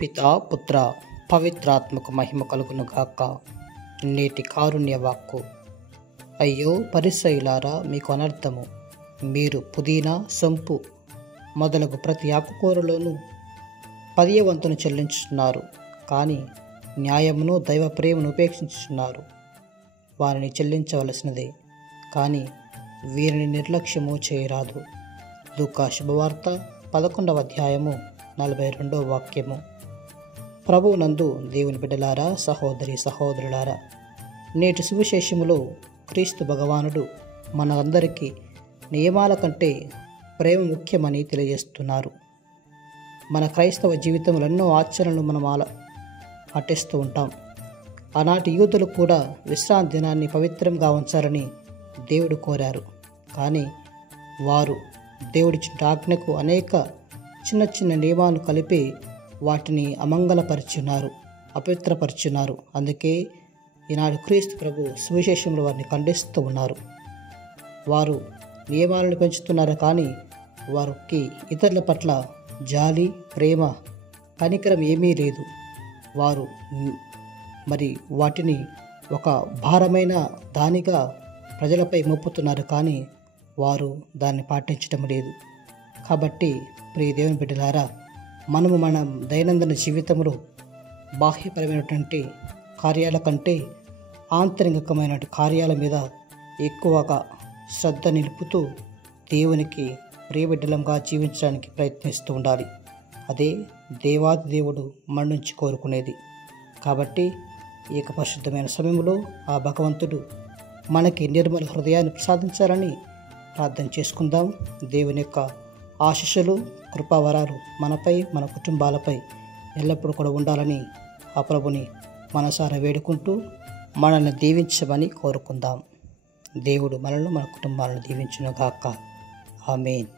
పితా పుత్ర పవిత్రాత్మకు మహిమ కలుగును గాక. నేటి కారుణ్య వాక్కు. అయ్యో పరిసయ్యులారా, మీకు అనర్థము. మీరు పుదీనా, సొంపు మొదలగు ప్రతి ఆకుకూరలోనూ 10వ వంతును చెల్లించుతున్నారు, కానీ న్యాయమును దైవ ప్రేమను ఉపేక్షించుతున్నారు. వారిని చెల్లించవలసినదే, కానీ వీరిని నిర్లక్ష్యము చేయరాదు. లూకా శుభవార్త 11వ అధ్యాయము 42వ వాక్యము. ప్రభువునందు దేవుని బిడ్డలారా, సహోదరి సహోదరులారా, నేటి సువిశేషములో క్రీస్తు భగవానుడు మన అందరికీ నియమాల కంటే ప్రేమ ముఖ్యమని తెలియజేస్తున్నారు. మన క్రైస్తవ జీవితంలో ఎన్నో ఆచరణలు మనం పాటిస్తూ ఉంటాం. ఆనాటి యూదులు కూడా విశ్రాంతి దినాన్ని పవిత్రంగా ఉంచాలని దేవుడు కోరారు. కానీ వారు దేవుడిచ్చిన ఆజ్ఞకు అనేక చిన్న చిన్న నియమాలు కలిపి వాటిని అమంగళపరుచున్నారు, అపవిత్రపరుచున్నారు. అందుకే ఈనాడు క్రీస్తు ప్రభు సువిశేషంలో వారిని ఖండిస్తూ ఉన్నారు. వారు నియమాలను పెంచుతున్నారు, కానీ వారికి ఇతరుల పట్ల జాలి, ప్రేమ, కనికరం ఏమీ లేదు. వారు మరి వాటిని ఒక భారమైన దానిగా ప్రజలపై మోపుతున్నారు, కానీ వారు దాన్ని పాటించడం లేదు. కాబట్టి ప్రియ దేవుని బిడ్డలారా, మనము మన దైనందిన జీవితంలో బాహ్యపరమైనటువంటి కార్యాల కంటే ఆంతరికమైన కార్యాల మీద ఎక్కువగా శ్రద్ధ నిలుపుతూ దేవునికి ప్రియబిడ్డలంగా జీవించడానికి ప్రయత్నిస్తూ ఉండాలి. అదే దేవాది దేవుడు మన నుంచి కోరుకునేది. కాబట్టి ఈ యొక్క పరిశుద్ధమైన సమయంలో ఆ భగవంతుడు మనకి నిర్మల హృదయాన్ని ప్రసాదించాలని ప్రార్థన చేసుకుందాం. దేవుని యొక్క ఆశీస్సులు, కృపావరాలు మనపై, మన కుటుంబాలపై ఎల్లప్పుడూ కూడా ఉండాలని ఆ ప్రభుని మనసారా వేడుకుంటూ మనల్ని దీవించమని కోరుకుందాం. దేవుడు మనల్ని, మన కుటుంబాలను దీవించును గాక. ఆమేన్.